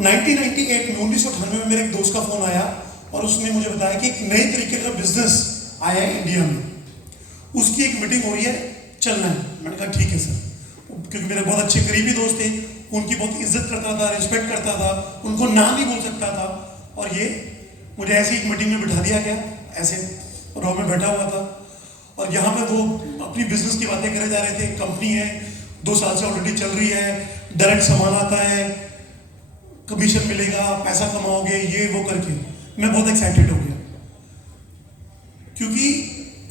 1998 में 1998 में मेरे एक दोस्त का फोन आया और उसने मुझे बताया कि एक नए तरीके का बिजनेस आया है इंडिया में, उसकी एक मीटिंग हो रही है, चलना है। मैंने कहा ठीक है सर, क्योंकि मेरे बहुत अच्छे करीबी दोस्त थे, उनकी बहुत इज्जत करता था, रिस्पेक्ट करता था, उनको ना नहीं बोल सकता था। और ये मुझे ऐसी एक मीटिंग में बिठा दिया गया, ऐसे रो में बैठा हुआ था और यहाँ पे वो अपनी बिजनेस की बातें करे जा रहे थे। कंपनी है, 2 साल से ऑलरेडी चल रही है, डायरेक्ट सामान आता है, कमीशन मिलेगा, पैसा कमाओगे, ये वो करके मैं बहुत एक्साइटेड हो गया। क्योंकि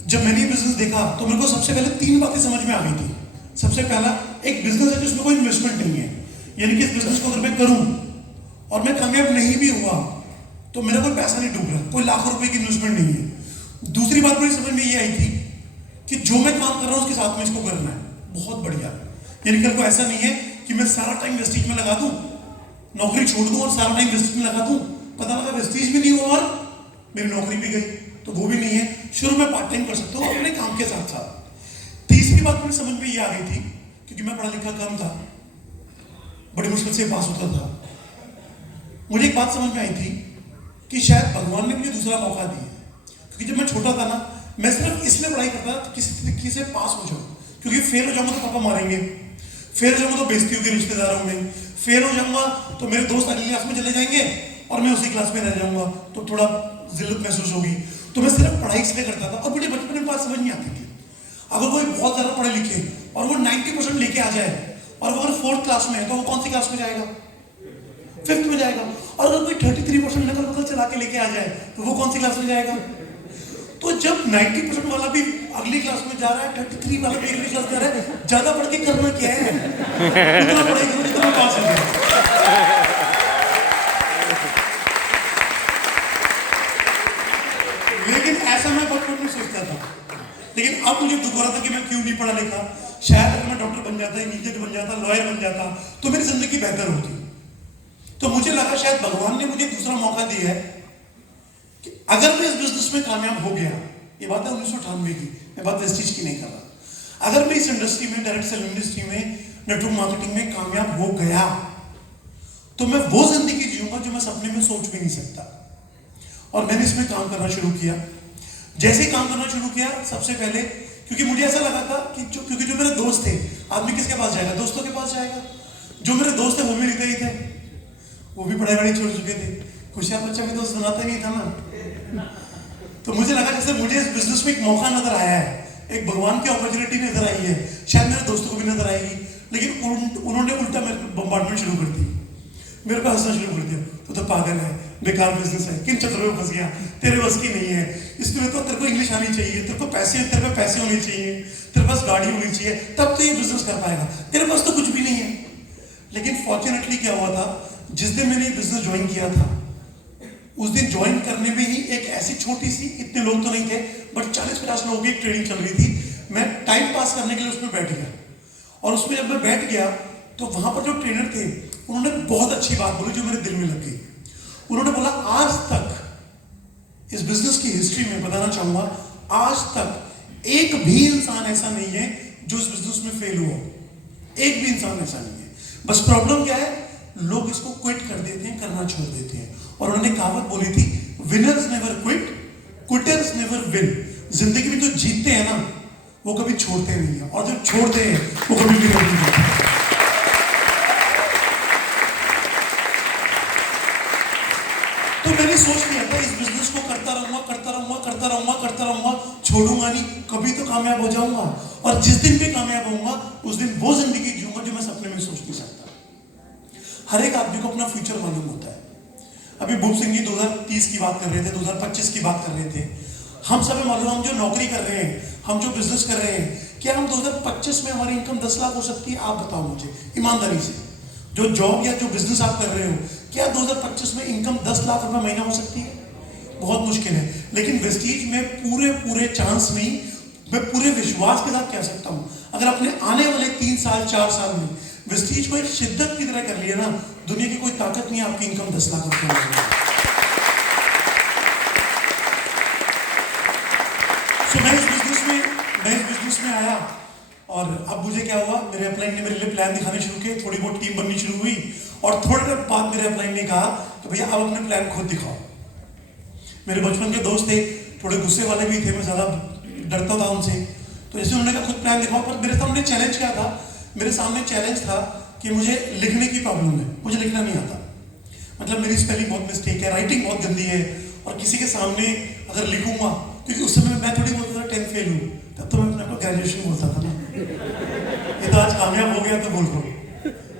जब मैंने ये बिजनेस देखा तो मेरे को सबसे पहले 3 बातें समझ में आ गई थी। सबसे पहला, एक बिजनेस है जिसमें कोई इन्वेस्टमेंट नहीं है, यानी कि इस बिजनेस को अगर मैं करूं और मैं कामयाब नहीं भी हुआ तो मेरा कोई पैसा नहीं डूब रहा, कोई लाखों रुपए की इन्वेस्टमेंट नहीं है। दूसरी बात मुझे समझ में ये आई थी कि जो मैं काम कर रहा हूं उसके साथ में इसको करना है, बहुत बढ़िया। यानी कल को ऐसा नहीं है कि मैं सारा टाइम वेस्टीज में लगा दूं, नौकरी छोड़ दूं और सारा टाइम वेस्टीज में लगा दूं, पता लगा वेस्टीज भी नहीं हुआ और मेरी नौकरी भी गई, तो वो भी नहीं है। शुरू में पार्ट टाइम कर सकता हूँ अपने काम के साथ साथ। तीसरी बात मुझे समझ में ये आ गई थी, क्योंकि मैं पढ़ा लिखा कम था, बड़ी मुश्किल से पास होता था, मुझे एक बात समझ में आई थी कि शायद भगवान ने मुझे दूसरा मौका दिया। क्योंकि जब मैं छोटा था ना, मैं सिर्फ इसलिए पढ़ाई करता था किसी तरीके से पास हो जाऊं, क्योंकि फेल हो जाऊंगा तो पापा मारेंगे, फेल हो जाऊंगा तो बेइज्जती होगी रिश्तेदारों में, फेल हो जाऊंगा तो मेरे दोस्त अगली क्लास में चले जाएंगे और मैं उसी क्लास में रह जाऊंगा, तो थोड़ा जिल्लत महसूस होगी। तो मैं सिर्फ पढ़ाई इसलिए करता था। और मुझे बचपन में बात समझ नहीं आती थी, अगर कोई बहुत ज्यादा पढ़े लिखे और वो 90% लेके आ जाए और वो अगर 4th क्लास में है तो वो कौन सी क्लास में जाएगा? 5th में जाएगा। और अगर कोई 33% नकल वकल चला के लेके आ जाए तो वो कौन सी क्लास में जाएगा? तो जब 90% वाला भी अगली क्लास में जा रहा है, 33 वाला भी अगली क्लास जा रहा है, ज्यादा पढ़ के करना क्या है? उतना पढ़ाई करो जितना पास हो जाए। लेकिन ऐसा मैं बचपन में सोचता था, लेकिन अब मुझे दुख हो रहा था कि मैं क्यों नहीं पढ़ा लिखा। शायद अगर मैं डॉक्टर बन जाता, इंजीनियर बन जाता, लॉयर बन जाता तो मेरी जिंदगी बेहतर होती। तो मुझे लगा शायद भगवान ने मुझे दूसरा मौका दिया है कि अगर मैं इस बिजनेस में कामयाब हो गया, ये बात है 1998 की, मैं बात वेस्टीज की नहीं कर रहा, अगर मैं इस इंडस्ट्री में, डायरेक्ट सेल इंडस्ट्री में, नेटवर्क मार्केटिंग में कामयाब हो गया तो मैं वो जिंदगी जीऊंगा जो मैं सपने में सोच भी नहीं सकता। और मैंने इसमें काम करना शुरू किया। जैसे ही काम करना शुरू किया, सबसे पहले क्योंकि मुझे ऐसा लगा था कि क्योंकि जो मेरे दोस्त थे, आदमी किसके पास जाएगा? दोस्तों के पास जाएगा। जो मेरे दोस्त थे वो भी रिटायर थे, वो भी पढ़ाई वढ़ाई छोड़ चुके थे, होशियार बच्चा भी दोस्त बनाता नहीं था ना। तो मुझे लगा जैसे मुझे इस बिजनेस में एक मौका नजर आया है, एक भगवान की अपॉर्चुनिटी नजर आई है, शायद मेरे दोस्तों को भी नजर आएगी। लेकिन उन्होंने उल्टा मेरे को बम्बार्डमेंट शुरू कर दी, मेरे को हंसना शुरू कर दिया, तो पागल है, बेकार बिजनेस है, किन चक्करों में फंस गया, तेरे बस की नहीं है, इसमें तो तेरे को इंग्लिश आनी चाहिए, तेरे को पैसे, तेरे पे पैसे होने चाहिए, तेरे पास गाड़ी होनी चाहिए, तब तो ये बिजनेस कर पाएगा, तेरे पास तो कुछ भी नहीं है। लेकिन फॉर्चुनेटली क्या हुआ था, जिस दिन मैंने बिजनेस ज्वाइन किया था, उस दिन ज्वाइन करने में ही एक ऐसी छोटी सी, इतने लोग तो नहीं थे, बट 40-50 लोगों की ट्रेनिंग चल रही थी। मैं टाइम पास करने के लिए उसमें बैठ गया, और उसमें जब मैं बैठ गया तो वहां पर जो ट्रेनर थे उन्होंने बहुत अच्छी बात बोली जो मेरे दिल में लग गई। उन्होंने बोला, आज तक इस बिजनेस की हिस्ट्री में बताना चाहूंगा, आज तक एक भी इंसान ऐसा नहीं है जो इस बिजनेस में फेल हुआ, एक भी इंसान ऐसा नहीं है। बस प्रॉब्लम क्या है, लोग इसको क्विट कर देते हैं, करना छोड़ देते हैं। और उन्होंने कहावत बोली थी, winners never quit, quitters never win. जिंदगी में जो जीतते हैं ना, वो कभी छोड़ते नहीं है, और जो छोड़ते हैं वो कभी भी नहीं जीतते। तो मैंने सोच लिया था, इस बिजनेस को करता रहूंगा, करता रहूंगा, करता रहूंगा, करता रहूंगा, छोड़ूंगा नहीं, कभी तो कामयाब हो जाऊंगा। और जिस दिन भी कामयाब होऊंगा उस दिन वो जिंदगी जीऊंगा जो मैं सपने में सोच नहीं सकता। हर एक आदमी को अपना फ्यूचर मालूम होता है। अभी भूप सिंह जी 2030 की बात कर रहे थे, 2025 की बात कर रहे थे। हम सब मालूम, हम जो नौकरी कर रहे हैं, हम जो बिजनेस कर रहे हैं, क्या हम 2025 में हमारी इनकम 10 लाख हो सकती है? आप बताओ मुझे ईमानदारी से, जो जॉब या जो बिजनेस आप कर रहे हो, क्या 2025 में इनकम 10 लाख रुपए महीना हो सकती है? बहुत मुश्किल है। लेकिन वेस्टीज में पूरे चांस नहीं, मैं पूरे विश्वास के साथ कह सकता हूं, अगर अपने आने वाले 3 साल 4 साल में वेस्टीज को एक शिद्दत की तरह कर लिया ना, दुनिया की कोई ताकत नहीं आपकी इनकम 10 लाख रुपए में। सो मैं इस बिजनेस में आया, और अब मुझे क्या हुआ, मेरे अपलाइन ने मेरे लिए प्लान दिखाने शुरू किए, थोड़ी बहुत टीम बननी शुरू हुई, और थोड़ी देर बाद मेरे अपलाइन ने कहा कि भैया अब अपने प्लान खुद दिखाओ। मेरे बचपन के दोस्त थे, थोड़े गुस्से वाले भी थे, मैं ज़्यादा डरता था उनसे। तो जैसे उन्होंने कहा खुद प्लान दिखाओ, पर मेरे सामने चैलेंज क्या था? मेरे सामने चैलेंज था कि मुझे लिखने की प्रॉब्लम है, मुझे लिखना नहीं आता। मतलब मेरी स्पेलिंग बहुत मिस्टेक है, राइटिंग बहुत गंदी है, और किसी के सामने अगर लिखूंगा, क्योंकि उस समय मैं थोड़ी बोलता था 10th फेल हूँ, तब तो मैं अपने को ग्रेजुएशन बोलता था ना। ये तो आज कामयाब हो गया तो बोल रहा हूँ,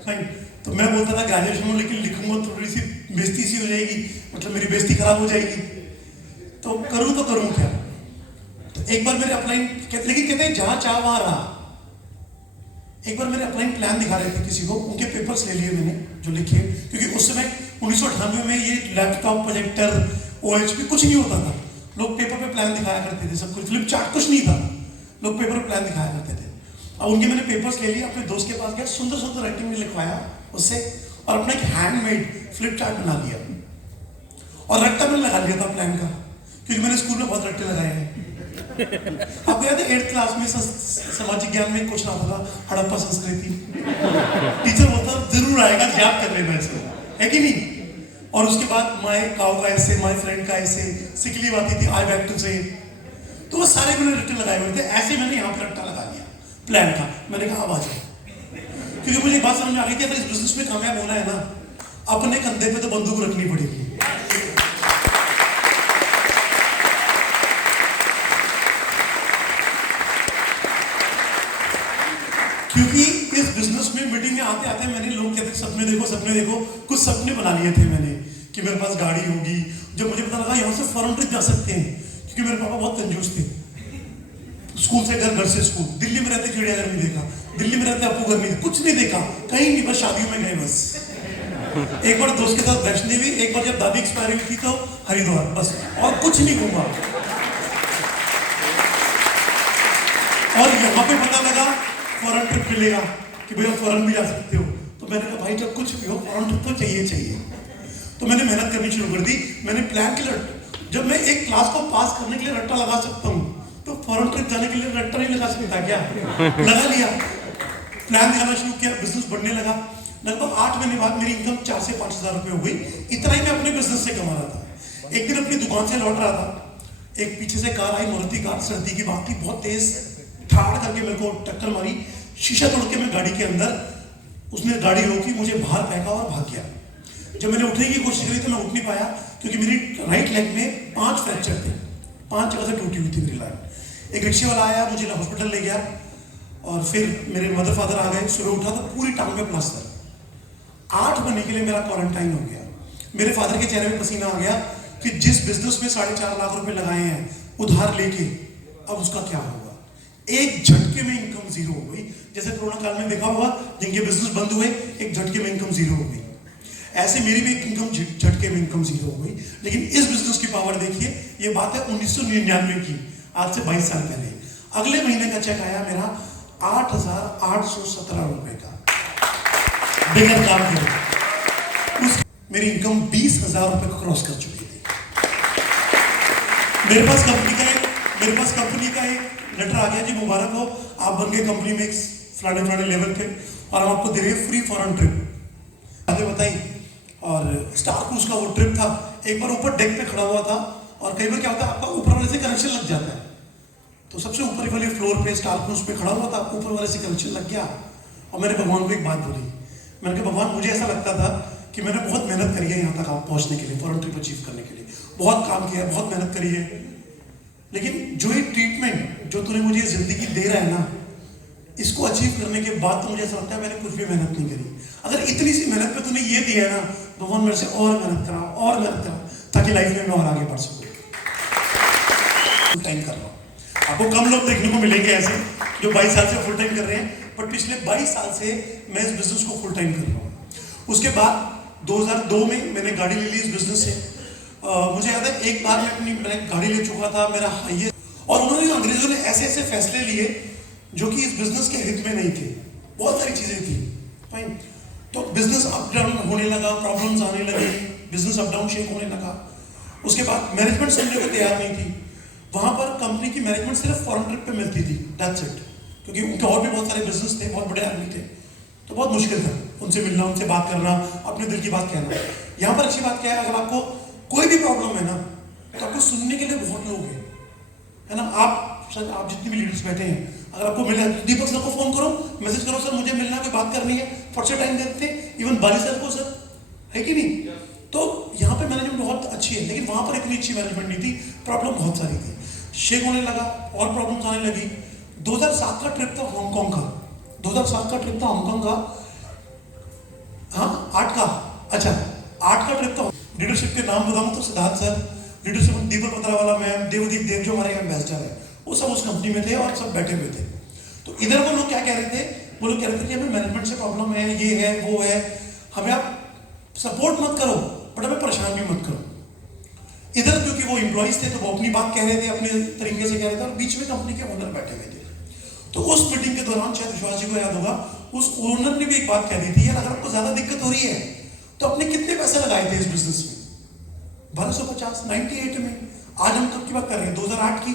फाइन। तो मैं बोलता था ग्रेजुएशन में, लेकिन लिखूंगा तो थोड़ी सी बेइज्जती सी हो जाएगी, मतलब मेरी बेइज्जती खराब हो जाएगी, तो करूँ क्या? तो एक बार मेरे अपलाइन, लेकिन कहते हैं जहाँ चाह वहाँ रहा। एक बार मेरे अपलाइन प्लान दिखा रहे थे किसी को, उनके पेपर्स ले लिए मैंने जो लिखे, क्योंकि उस समय 1998 में ये लैपटॉप, प्रोजेक्टर, OHP कुछ नहीं होता था। लोग पेपर पे प्लान दिखाया करते थे, सब कुछ, फ्लिप चार्ट कुछ नहीं था, लोग पेपर पे प्लान दिखाया करते थे। अब उनके मैंने पेपर्स ले लिए, अपने दोस्त के पास गया, सुंदर सुंदर राइटिंग में लिखवाया उससे, और अपना एक हैंडमेड फ्लिप चार्ट बना लिया, और रट्टा मैंने लगा लिया था प्लान का, क्योंकि मैंने स्कूल में बहुत रट्टे लगाए हैं। आपको याद है 8th क्लास में सामाजिक ज्ञान में क्वेश्चन आता था हड़प्पा संस्कृति, टीचर बोलता जरूर आएगा, याद कर लेना इसको, है कि नहीं? और उसके बाद माय काउ का ऐसे, माय फ्रेंड का ऐसे, सिकली आती थी, आई बैक टू से, तो वो सारे मैंने रट्टे लगाए हुए थे। ऐसे मैंने यहाँ पर रट्टा लगा लिया प्लान का। मैंने कहा अब आ जाए, क्योंकि मुझे बात समझ में आ गई थी, अगर इस बिजनेस में कामयाब होना है ना, अपने कंधे पे तो बंदूक रखनी पड़ेगी। क्योंकि इस बिजनेस में मीटिंग में आते आते मैंने, लोग कहते सपने देखो सपने देखो, कुछ सपने बना लिए थे मैंने कि मेरे पास गाड़ी होगी। जब मुझे पता लगा यहाँ से फॉरेन ट्रिप जा सकते हैं, क्योंकि मेरे पापा बहुत कंजूस थे, स्कूल से घर, घर से स्कूल, दिल्ली में रहते चिड़ियाघर नहीं देखा, दिल्ली में रहते अपू घर नहीं, कुछ नहीं देखा, कहीं नहीं, बस शादियों में गए बस। एक बार दोस्त के साथ वैष्णो देवी, एक बार जब दादी एक्सपायर हुई थी तो हरिद्वार, बस, और कुछ नहीं घूमा। और यहाँ पे पता लगा फॉरेन ट्रिप मिलेगा कि भैया फॉरेन भी जा सकते हो, तो मैंने कहा भाई जब कुछ भी हो फॉरेन ट्रिप तो चाहिए। तो मैंने मेहनत करनी शुरू कर दी। मैंने प्लान के लिए, जब मैं एक क्लास को पास करने के लिए रट्टा लगा सकता हूँ, तो फॉरेन ट्रिप जाने के लिए रट्टा नहीं लगा सकता क्या? लगा लिया, प्लान दिखाना शुरू किया, बिजनेस बढ़ने लगा। लगभग 8 महीने बाद मेरी इनकम 4 से 5 हज़ार रुपये हो गई। इतना ही मैं अपने बिजनेस से कमा रहा था। एक दिन अपनी दुकान से लौट रहा था, एक पीछे से कार आई, मारुति कार, सर्दी की बात थी, बहुत तेज ठाड़ करके मेरे को टक्कर मारी, शीशा तोड़ के मैं गाड़ी के अंदर, उसने गाड़ी रोकी, मुझे बाहर फेंका और भाग गया। जब मैंने उठने की कोशिश करी तो मैं उठ नहीं पाया, क्योंकि मेरी राइट लेग में 5 फ्रैक्चर थे, 5 जगह से टूटी हुई थी मेरी लाइन। एक रिक्शे वाला आया, मुझे हॉस्पिटल ले गया, और फिर मेरे मदर फादर आ गए। सुबह उठा तो पूरी टांग में प्लास्टर। 8 महीने के लिए मेरा क्वारंटाइन हो गया। मेरे फादर के चेहरे में पसीना आ गया कि जिस बिजनेस में 4.5 लाख रुपए लगाए हैं उधार लेके, अब उसका क्या होगा। एक झटके में इनकम जीरो हो गई। जैसे कोरोना काल में देखा होगा, जिनके बिजनेस बंद हुए, एक झटके में इनकम जीरो हो गई, ऐसे मेरी भी इनकम झटके में इनकम जीरो हो गई। लेकिन इस बिजनेस की पावर देखिए, ये बात है 1999 की, आज से 22 साल पहले। अगले महीने का चेक आया मेरा 8,817 रुपए का, बिगड़ काम किया। मेरी इनकम 20,000 रुपए को क्रॉस कर चुकी थी। मेरे पास कंपनी का एक लेटर आ गया, जी मुबारक हो, आप बन गए कंपनी में एक फलाने लेवल पे, और हम आपको दे रहे हैं फ्री फॉरेन ट्रिप। आगे बताई, और स्टार क्रूज का वो ट्रिप था। एक बार ऊपर डेक पे खड़ा हुआ था, और कई बार क्या होता है, आपका ऊपर वाले से कनेक्शन लग जाता है, तो सबसे ऊपर वाले फ्लोर पे स्टार क्रूज पे खड़ा हुआ था, ऊपर वाले से कनेक्शन लग गया। और मैंने भगवान को एक बात बोली, मैंने कहा भगवान, मुझे ऐसा लगता था कि मैंने बहुत मेहनत करी है यहाँ तक आप पहुँचने के लिए, फॉरेन ट्रिप अचीव करने के लिए, बहुत काम किया है, बहुत मेहनत करी है, लेकिन जो ये ट्रीटमेंट जो तूने मुझे जिंदगी दे रहा है ना, इसको अचीव करने के बाद तो मुझे ऐसा लगता है मैंने कुछ भी मेहनत नहीं करी। अगर इतनी सी मेहनत पे तूने ये दिया है ना, भगवान मेरे से और मेहनत करा, ताकि लाइफ में मैं और आगे बढ़ सकूं। फुल टाइम कर रहा हूँ। आपको कम लोग देखने को मिलेंगे ऐसे जो 22 साल से फुल टाइम कर रहे हैं, पर पिछले 22 साल से मैं इस बिजनेस को फुल टाइम कर रहा हूँ। उसके बाद 2002 में मैंने गाड़ी ले ली इस बिजनेस से। मुझे याद है एक बार मैं गाड़ी ले चुका था, मेरा हाईएस्ट, और उन्होंने, अंग्रेजों ने ऐसे ऐसे फैसले लिए जो कि इस बिजनेस के हित में नहीं थे। बहुत सारी चीजें थी, फाइन। तो बिजनेस अप डाउन होने लगा, प्रॉब्लम्स आने लगे, बिजनेस अप डाउन शेक होने लगा। उसके बाद मैनेजमेंट समझने को तैयार नहीं थी। वहां पर कंपनी की मैनेजमेंट सिर्फ फॉरेन ट्रिप पे मिलती थी, दैट्स इट, क्योंकि उनके और भी बहुत सारे बिजनेस थे, बहुत बड़े आदमी थे। तो बहुत मुश्किल था उनसे मिलना, उनसे बात करना, अपने दिल की बात कहना। यहाँ पर अच्छी बात क्या है, अगर आपको कोई भी प्रॉब्लम है ना, तो आपको सुनने के लिए बहुत लोग हैं, है ना। आप जितने भी लीडर्स बैठे हैं, अगर आपको मिलना है, दीपक सर को फोन करो, मैसेज करो, सर मुझे मिलना है, कोई बात करनी है, फट से टाइम देते हैं। इवन बाली सर को, सर, है कि नहीं। तो यहाँ पे मैनेजमेंट बहुत अच्छी है, लेकिन वहां पर इतनी अच्छी मैनेजमेंट नहीं थी, प्रॉब्लम बहुत सारी थी। शेक होने लगा और प्रॉब्लम्स आने लगी। 2007 का ट्रिप था हांगकांग का, 2007 का ट्रिप था हांगकांग का, हाँ 8 का, अच्छा 8 का ट्रिप था। लीडरशिप के नाम बताऊं तो सिद्धार्थ सर, लीडरशिप दीपक पत्रावाला मैम, देवदीप देव जो हमारे एम्बेसडर है, वो सब उस कंपनी में थे और सब बैठे हुए थे। तो इधर वो लोग क्या कह रहे थे, वो लोग कह रहे थे कि हमें मैनेजमेंट से प्रॉब्लम है, ये है वो है, हमें आप सपोर्ट मत करो बट हमें परेशान भी मत करो। इधर क्योंकि वो एम्प्लॉइज थे तो वो अपनी बात कह रहे थे, अपने तरीके से कह रहे थे, और बीच में कंपनी के ओनर बैठे हुए थे। तो उस मीटिंग के दौरान शायद विश्वास जी को याद होगा, उस ओनर ने भी एक बात कह दी थी, यार अगर आपको ज्यादा दिक्कत हो रही है तो आपने कितने पैसे लगाए थे इस बिजनेस में, 1250 98 में, आज हम कब की बात कर रहे हैं, 2008 की।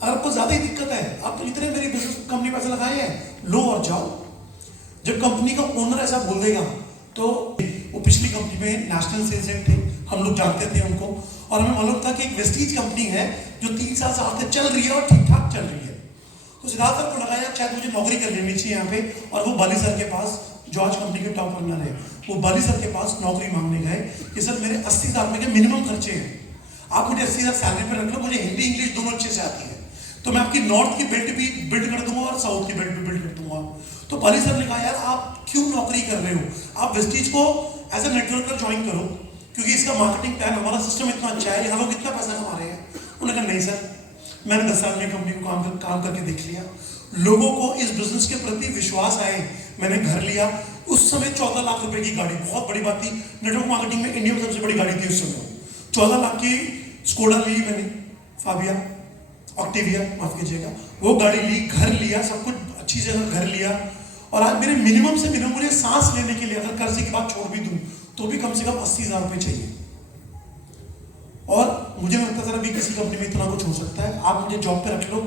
अगर आपको ज्यादा ही दिक्कत है, आप तो इतने मेरी बिजनेस कंपनी पैसे लगाए हैं, लो और जाओ। जब कंपनी का ओनर ऐसा बोल देगा, तो वो पिछली कंपनी में नेशनल सेल्स हेड थे, हम लोग जानते थे उनको, और हमें मालूम था कि एक वेस्टीज कंपनी है जो 3 साल से चल रही है और ठीक ठाक चल रही है। तो सिद्धार्थ सर को लगाया शायद मुझे नौकरी कर लेनी चाहिए यहाँ पे, और वो बाली सर के पास, जो आज कंपनी के टॉप रनर है, वो बाली सर के पास नौकरी मांगने गए कि सर मेरे 80,000 रुपए के मिनिमम खर्चे हैं, आप मुझे 80,000 सैलरी पे रख लो, मुझे हिंदी इंग्लिश दोनों अच्छे से आती है, तो मैं आपकी नॉर्थ की बेल्ट भी बिल्ड कर दूंगा और साउथ की बेल्ट भी बिल्ड कर दूंगा। तो बाली सर ने कहा यार आप क्यों नौकरी कर रहे हो, आप वेस्टीज को एज ए नेटवर्कर ज्वाइन करो, क्योंकि इसका मार्केटिंग प्लान, हमारा सिस्टम इतना अच्छा है, यहाँ लोग इतना पैसा कमा रहे हैं। उन्होंने कहा नहीं सर, मैंने 10 साल में कंपनी को काम करके देख लिया, लोगों को इस बिजनेस के प्रति विश्वास आए, मैंने घर लिया। उस समय 14 लाख रुपए की गाड़ी, बहुत बड़ी बात थी, नेटवर्क मार्केटिंग में इंडिया में सबसे बड़ी गाड़ी थी उस समय, 14 लाख की स्कोडा ली मैंने, फाबिया ऑक्टिविया माफ कीजिएगा, वो गाड़ी ली, घर लिया, सब कुछ अच्छी जगह घर लिया, और आज मेरे मिनिमम से मिनिमम मुझे सांस लेने के लिए, अगर कर्जे की बात छोड़ भी दूं तो भी कम से कम 80,000 रुपए चाहिए। और मुझे नहीं लगता सर अभी किसी कंपनी में इतना कुछ हो सकता है। आप मुझे जॉब पे रख लो,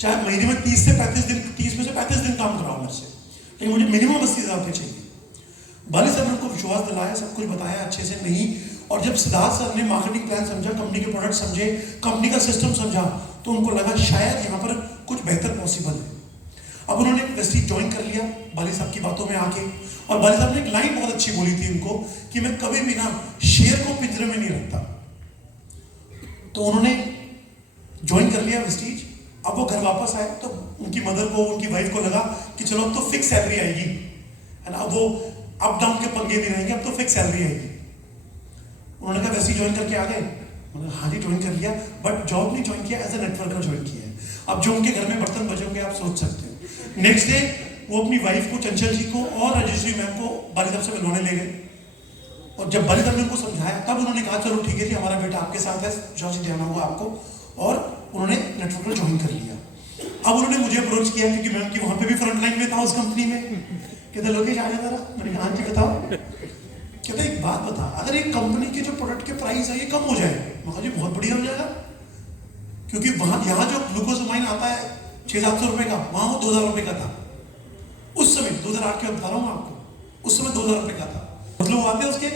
चाहे महीने में 30 से 35 दिन, 30 में से 35 दिन काम कराओ मेरे से, लेकिन मुझे मिनिमम 80,000 रुपए चाहिए। बाली सर ने उनको विश्वास दिलाया, सब कुछ बताया अच्छे से नहीं, और जब सिद्धार्थ सर ने मार्केटिंग प्लान समझा, कंपनी के प्रोडक्ट समझे, कंपनी का सिस्टम समझा, तो उनको लगा शायद यहाँ पर कुछ बेहतर पॉसिबल है। अब उन्होंने वेस्टीज ज्वाइन कर लिया बाली साहब की बातों में आके, और बाली साहब ने एक लाइन बहुत अच्छी बोली थी उनको कि मैं कभी भी ना शेर को पिंजरे में नहीं रखता। तो उन्होंने ज्वाइन कर लिया वेस्टीज। अब वो घर वापस आए तो उनकी मदर को, उनकी वाइफ को लगा कि चलो अब तो फिक्स सैलरी आएगी, है ना, अब वो अप डाउन के पंगे नहीं रहेंगे, अब तो फिक्स सैलरी आएगी। उन्होंने कहा वेस्टीज ज्वाइन करके आ गए, मतलब हाँ जी ज्वाइन कर लिया, बट जॉब नहीं ज्वाइन किया, एज ए नेटवर्कर ज्वाइन किया है। अब जो उनके घर में बर्तन बचे होंगे आप सोच सकते हो। नेक्स्ट डे वो अपनी वाइफ को, चंचल जी को और रजश्री मैम को बाली साहब से मिलवाने ले गए, और जब बाली साहब ने उनको समझाया तब उन्होंने कहा चलो ठीक है जी, हमारा बेटा आपके साथ है, जो सी ध्यान होगा आपको, और उन्होंने नेटवर्कर ज्वाइन कर लिया। अब उन्होंने मुझे अप्रोच किया क्योंकि मैं उनकी वहां पे भी फ्रंट लाइन में था उस कंपनी में, कहते लोकेश आ जा जरा, मैंने कहा हाँ जी बताओ, कहते एक बात बता, अगर एक कंपनी के जो प्रोडक्ट के प्राइस है ये कम हो जाए, मैं कहा जी बहुत बढ़िया हो जाएगा, क्योंकि वहां यहाँ जो ग्लूकोजमाइन आता है 600-700 रुपए का, वहां वो 2,000 रुपए का था उस समय, 2008 के बता रहा हूँ आपको, उस समय 2,000 रुपए का था। कुछ लोग आते हैं उसके,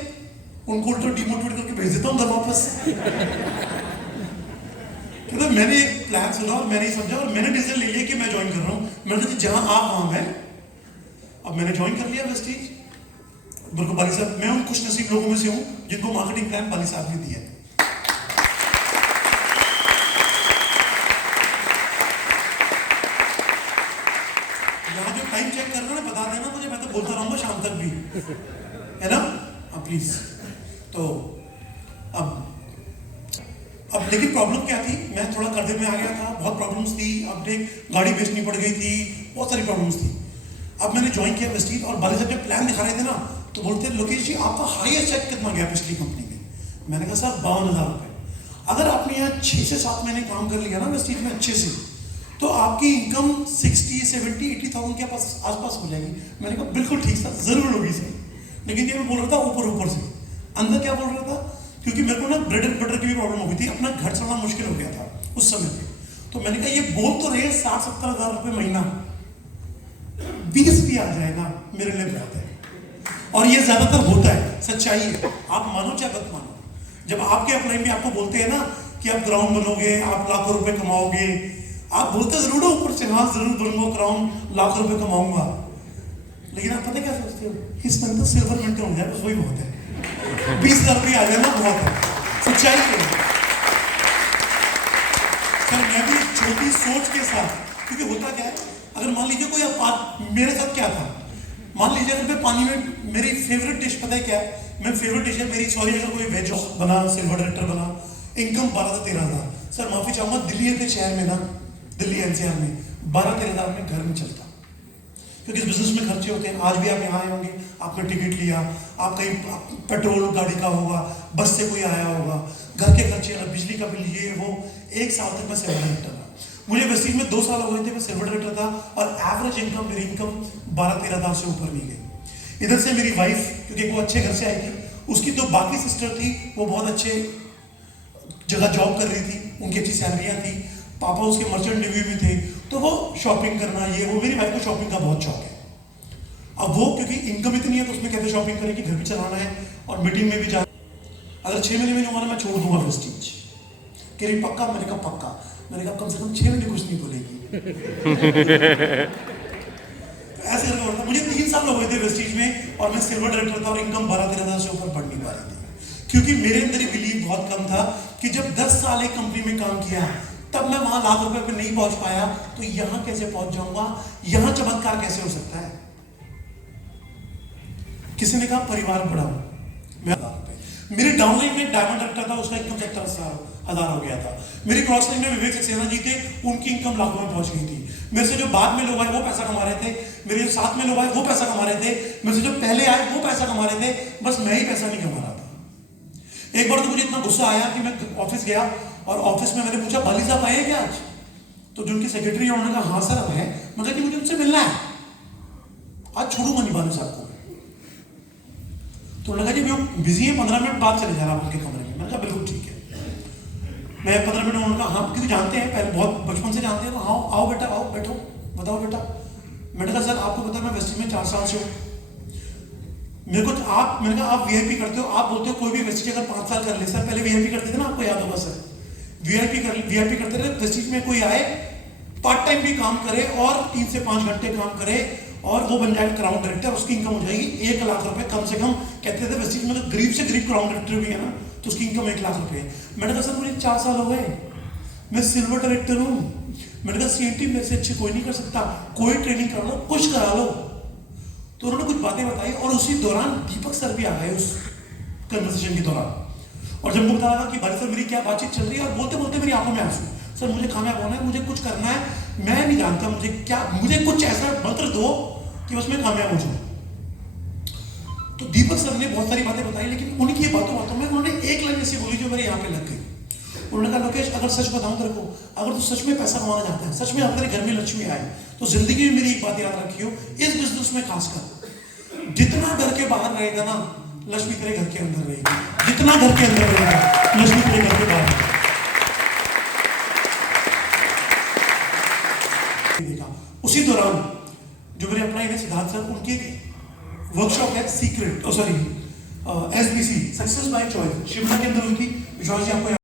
उनको उल्टो डिमोटिवेट करके भेज देता हूँ घर वापस। कहते मैंने एक प्लान सुना और मैंने समझा और मैंने डिसीजन ले लिया कि मैं ज्वाइन कर रहा हूँ। मैंने कहा जहां आप वहां मैं, अब मैंने ज्वाइन कर लिया वेस्टीज। बिल्कुल बाली साहब, मैं उन खुश नसीब लोगों में से हूँ जिनको मार्केटिंग प्लान बाली साहब ने दिया है। यहाँ जो टाइम चेक कर रहे हो ना, बता देना मुझे, मैं तो बोलता रहूंगा शाम तक भी, है ना, प्लीज। तो अब लेकिन प्रॉब्लम क्या थी, मैं थोड़ा कर्जे में आ गया था, बहुत प्रॉब्लम्स थी, अपने गाड़ी बेचनी पड़ गई थी, बहुत सारी प्रॉब्लम्स थी। अब मैंने ज्वाइन किया वेस्टीज, और बाली साहब जब प्लान दिखा रहे थे ना, तो बोलते लोकेश जी आपका हाईएस्ट चेक कितना गया पिछली कंपनी में। मैंने कहा सर 52,000 रुपए। अगर आपने यहाँ 6 से 7 महीने काम कर लिया ना वेस्टीज में अच्छे से, तो आपकी इनकम 60, 70, 80,000 के आसपास हो जाएगी। मैंने कहा बिल्कुल ठीक सर, जरूर होगी सर। लेकिन ये मैं बोल रहा था ऊपर से, अंदर क्या बोल रहा था, क्योंकि मेरे को ना ब्रेड एंड बटर की भी प्रॉब्लम हो गई थी, अपना घर चलाना मुश्किल हो गया था उस समय पे। तो मैंने कहा ये बोल तो रहे 60-70 हज़ार रुपये महीना, 20 भी आ जाए ना मेरे लिए बहुत है। और ये ज्यादातर होता है, सच्चाई है, आप मानो चाहे मत मानो। जब आपके अपलाइन में आपको बोलते हैं ना कि आप क्राउन बनोगे, आप लाखों रुपए कमाओगे, आप बोलते जरूर हो ऊपर से, हाँ जरूर बनूंगा क्राउन, लाख रुपए कमाऊंगा, लेकिन आप पता क्या सोचते हो, इसमें तो सिल्वर मेंटेन हो जाए बस वही बहुत है। 20,000 रुपये आ जाए ना बहुत है, सच्चाई है। सर मैं भी छोटी सोच के साथ, क्योंकि होता क्या है, अगर मान लीजिए कोई आप, मेरे साथ क्या था, मान लीजिए अगर मैं पानी में, मेरी फेवरेट डिश पता है क्या है, मैं फेवरेट डिश है मेरी, सॉरी अगर कोई वेज बना, सिल्वर डायरेक्टर बना, इनकम 12 से 13,000, सर माफी चाहूंगा दिल्ली के शहर में ना, दिल्ली एनसीआर में 12-13,000 में घर में चलता, क्योंकि इस बिजनेस में खर्चे होते हैं। आज भी आप यहाँ आए होंगे, आपने टिकट लिया, आप कहीं पेट्रोल गाड़ी का होगा, बस से कोई आया होगा, घर के खर्चे, बिजली का बिल, ये वो। एक साल तक मैं सिल्वर डायरेक्टर था, मुझे वेस्टिज में 2 साल हो गए थे, मैं सिल्वर डायरेक्टर था, और एवरेज इनकम, मेरी इनकम 12-13,000 से ऊपर नहीं गई। इधर से मेरी वाइफ, क्योंकि वो अच्छे घर से आई थी, उसकी तो बाकी सिस्टर थी, वो बहुत अच्छे जगह जॉब कर रही थी, उनकी अच्छी सैलरियाँ थी, पापा उसके मर्चेंट नेवी में थे, तो वो शॉपिंग करना, ये वो, मेरी वाइफ को शॉपिंग का बहुत शौक है। अब वो क्योंकि इनकम इतनी है तो उसमें कैसे शॉपिंग करेगी, घर भी चलाना है और मीटिंग में भी जाना। अगर 6 महीने में नहीं हुआ, मैं छोड़ दूंगा वेस्टिज। कह रही पक्का, मैंने कहा पक्का, मैंने कहा कम से कम 6 महीने कुछ नहीं बोलेगी। ऐसे करके बोलता, मुझे 3 साल हो गए थे वेस्टिज में और मैं सिल्वर डायरेक्टर था और इनकम 12-13,000 से ऊपर बढ़ नहीं पा रही थी, क्योंकि मेरे अंदर ही बिलीव बहुत कम था कि जब 10 साल एक कंपनी में काम किया तब मैं वहां लाख रुपए पे नहीं पहुंच पाया, तो यहां कैसे पहुंच जाऊंगा, यहां चमत्कार कैसे हो सकता है। किसी ने कहा परिवार बढ़ाओ, मैं मेरे डाउनलाइन में डायमंड डायरेक्टर था, उसका इनकम 70,000 हो गया था। मेरी क्रॉस लाइन में विवेक सक्सेना जी थे, उनकी इनकम लाखों में पहुंच गई थी। मेरे से जो बाद में लोग आए वो पैसा कमा रहे थे, मेरे जो साथ में लोग आए वो पैसा कमा रहे थे, मेरे से जो पहले आए वो पैसा कमा रहे थे, बस मैं ही पैसा नहीं कमा रहा था। एक बार तो मुझे इतना गुस्सा आया कि मैं ऑफिस गया और ऑफिस में मैंने पूछा बाली साहब आए क्या आज, तो जो उनकी सेक्रेटरी है उन्होंने कहा हाँ सर अब है, मतलब कि मुझे उनसे मिलना है, आज छोड़ूंगा नहीं बाली साहब को। तो उन्होंने कहा जी वो बिजी है, 15 मिनट बाद चले जाना आप उनके कमरे में। मैंने कहा बिल्कुल ठीक है। मैं 15 मिनट, उन्होंने कहा हाँ क्योंकि जानते हैं, पहले बहुत बचपन से जानते हैं, हाँ आओ बेटा आओ बैठो, बताओ बेटा। मैंने कहा सर आपको पता है मैं वेस्टिज में 4 साल से हूँ, मेरे को आप, मैंने कहा आप वीआईपी करते हो, आप बोलते हो कोई भी वेस्टिज अगर 5 साल कर ले, सर पहले वीआईपी करते थे ना, आपको याद होगा सर, वीआईपी करते रहे, वेस्टिज में कोई आए पार्ट टाइम भी काम करे और 3 से 5 घंटे काम करे और वो बन जाएगा क्राउन डायरेक्टर, उसकी इनकम हो जाएगी 1 लाख रुपए कम से कम। कहते थे वेस्टिज में तो गरीब से गरीब क्राउन डायरेक्टर भी है ना, तो उसकी इनकम 1 लाख रुपए है। मैंने कहा सर मुझे 4 साल हो गए, मैं सिल्वर डायरेक्टर हूँ। मैंने कहा सीएनटी मेरे से अच्छी कोई नहीं कर सकता, कोई ट्रेनिंग करा लो, कुछ करा लो। तो उन्होंने कुछ बातें बताई और उसी दौरान दीपक सर भी आ गए उस कन्वर्सेशन के दौरान, और जब मुझे लगा कि भाई सर मेरी क्या बातचीत चल रही है, और बोलते बोलते मेरी आंखों में आंसू, सर मुझे कामयाब होना है, मुझे कुछ करना है, मैं नहीं जानता मुझे क्या, मुझे कुछ ऐसा मंत्र दो कि उसमें कामयाब हो जाऊं। तो दीपक सर ने बहुत सारी बातें बताई, लेकिन उनकी बातों में उन्होंने एक लाइन ऐसी बोली जो मेरे यहाँ पे लग गई। उन्होंने कहा लोकेश अगर सच बताऊं तेरे को, अगर तू सच में पैसा कमाना चाहता है, सच में अगर तेरे घर में लक्ष्मी आए, तो जिंदगी में मेरी एक बात याद रखियो, इस बिजनेस में खासकर जितना घर के बाहर रहेगा ना, लक्ष्मी तेरे घर के अंदर रहेगी, जितना घर के अंदर रहेगा लक्ष्मी तेरे घर के बाहर। देखा उसी दौरान जो मेरे अपना है सिद्धार्थ सर, उनकी वर्कशॉप है secret, sorry SBC success by choice, Shimla के अंदर उनकी, विश्वास जी आपको